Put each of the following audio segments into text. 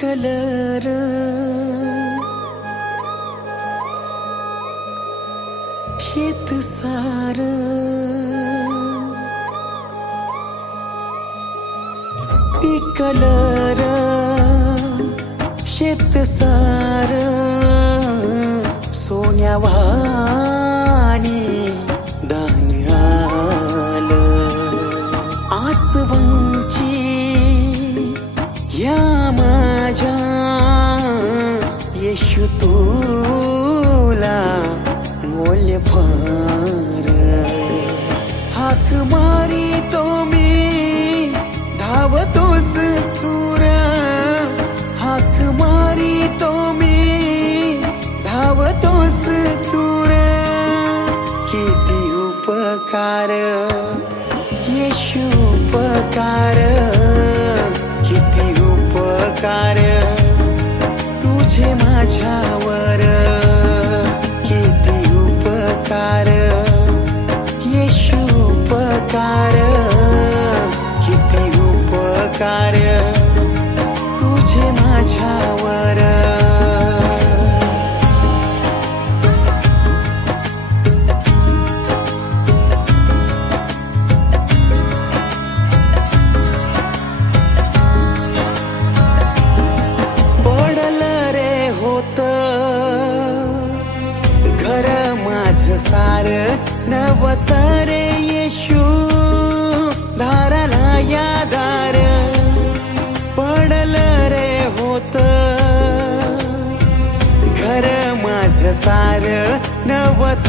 Colour शेत सार colour शेत सार सोन्या वाणी दान आलं. आसवंची या माझ्या येशू तुला मूल्य फार. हाक मारी तो उपकार तुझे माझ्यावर। पडल रे होत घर माझ सार नवत माझ सार नवत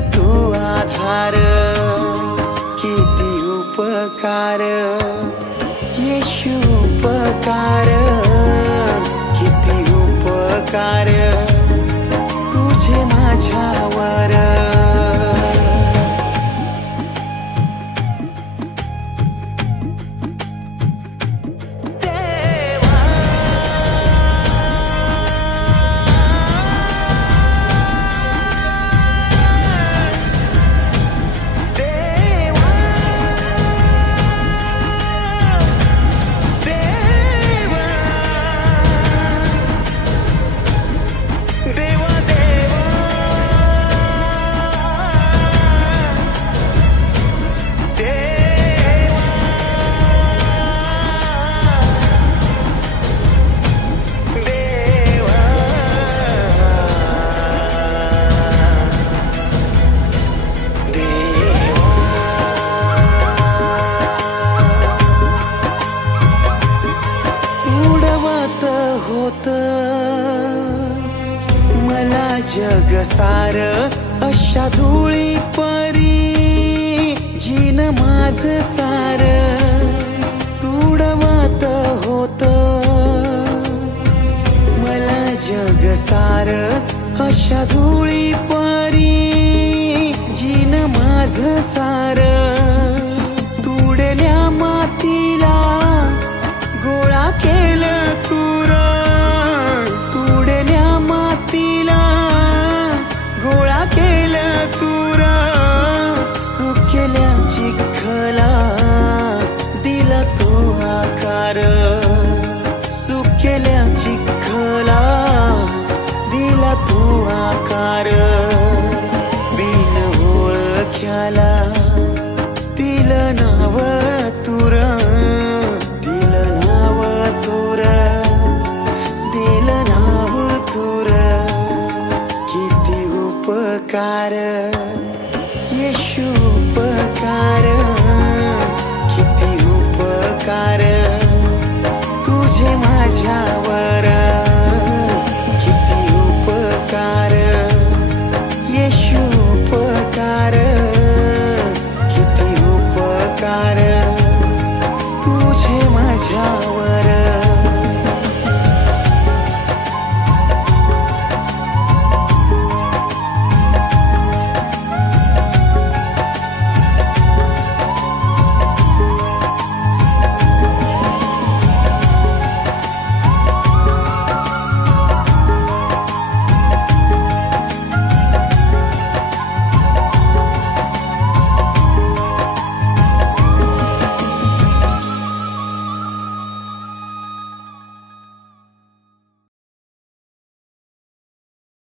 तू आधार. किती उपकार. येशू उपकार. किती उपकार. होत. मला जग सार अशा धुळी परी जीन माझ सार. तुडवत होत. मला जग सार अशा धुळी परी जीन माझ सार. matter